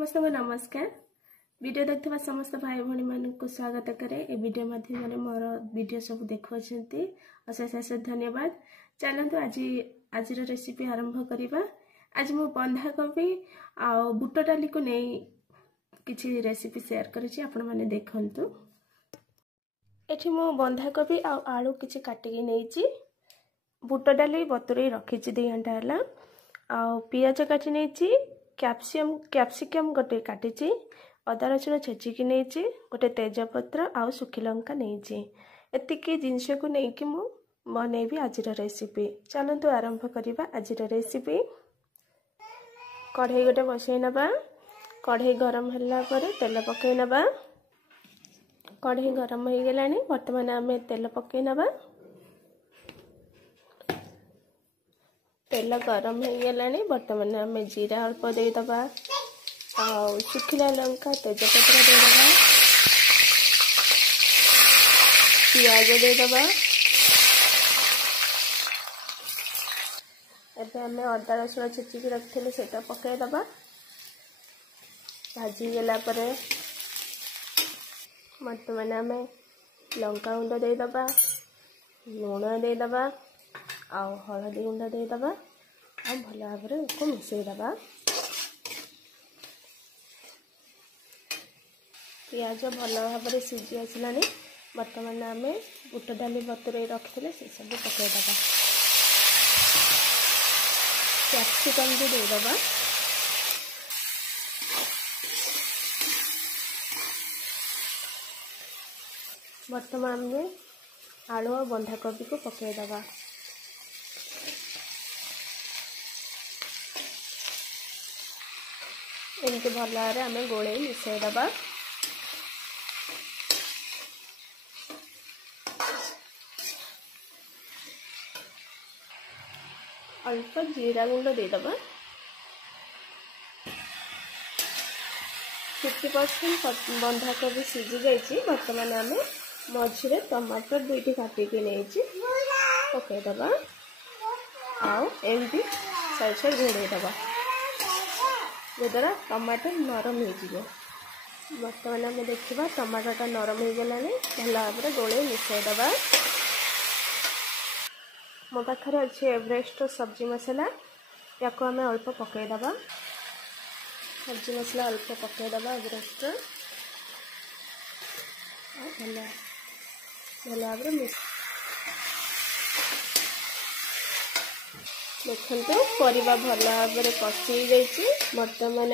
समस्त को नमस्कार। वीडियो देखा समस्त भाई भौणी मान को स्वागत करे। ए वीडियो माध्यम मोर वीडियो सब देखुं अशेष अशेष धन्यवाद। चलतु आज रेसिपी आरंभ करवा। आज मु बंधाकोबी आ बुट डाली को नहीं किसी रेसिपी शेयर करी आपण माने देखंतु। एठी मु बंधाकोबी आ आलू किसी काटिकी नहीं बुट डाली बतुरे रखी 2 घंटा है। आ पियाज काटी नहीं कैप्सिकम गोटे काटी अदा रसुण छेचिकी नहीं गोटे तेजपत्र आउ सुखी लंका नहीं एतिकी जिनस को लेकिन मु बनैबी आज रेसिपी। चलतु आरंभ करवा आज रेसिपी। कढ़ई गोटे बसई नबा। कढ़ई गरम होला पर तेल पकई नबा। कढ़ई गरम हो गलानी वर्तमान आम तेल पकई नबा। तेल गरम हो गलानी वर्तमान आम जीरा अल्प देदबा और सुखिला लंका तेजपत्र देदबा पियाज देदबा। एबे आम अदा रसुण छेचिकी रखिले सेटा पकई दबा। भाजी गला पर वर्तमान आम लंका गुंड देदबा लुण देदबा आउ हलदी गुंड देदबा आ भल भाव को मिसईदबा। पियाज भल भाव सीझी आसलानी वर्तमान आम बुट डाली बतुरे रखिले से सब पकईदबा। कैप्सिकम भी देदबा। वर्तमान में आलू और बंधाकोबी को पकईदबा। एमती भल भाव आम गोले मिसईदबा। अल्प जीरा गुंड देदबा। 50% बंधाकोबी सीझी जाइए। वर्तमान आम मझे टमाटर 2टी काटिकी नहीं पकईदबा आउ एमती साइड साइड घोड़ेदबा जद्वारा टमाटर नरम हो। वर्तमान आम देखा टमाटरटा नरम हो गलानी भल भाव गोले मिसईदबा। मो पाखे अच्छे एवरेस्ट सब्जी मसला या आम अल्प पकईदबा। सब्जी मसला अल्प पकईदबा एवरेस्ट भल भाव देखते परिवा भल भाव कषि जाइए। वर्तमान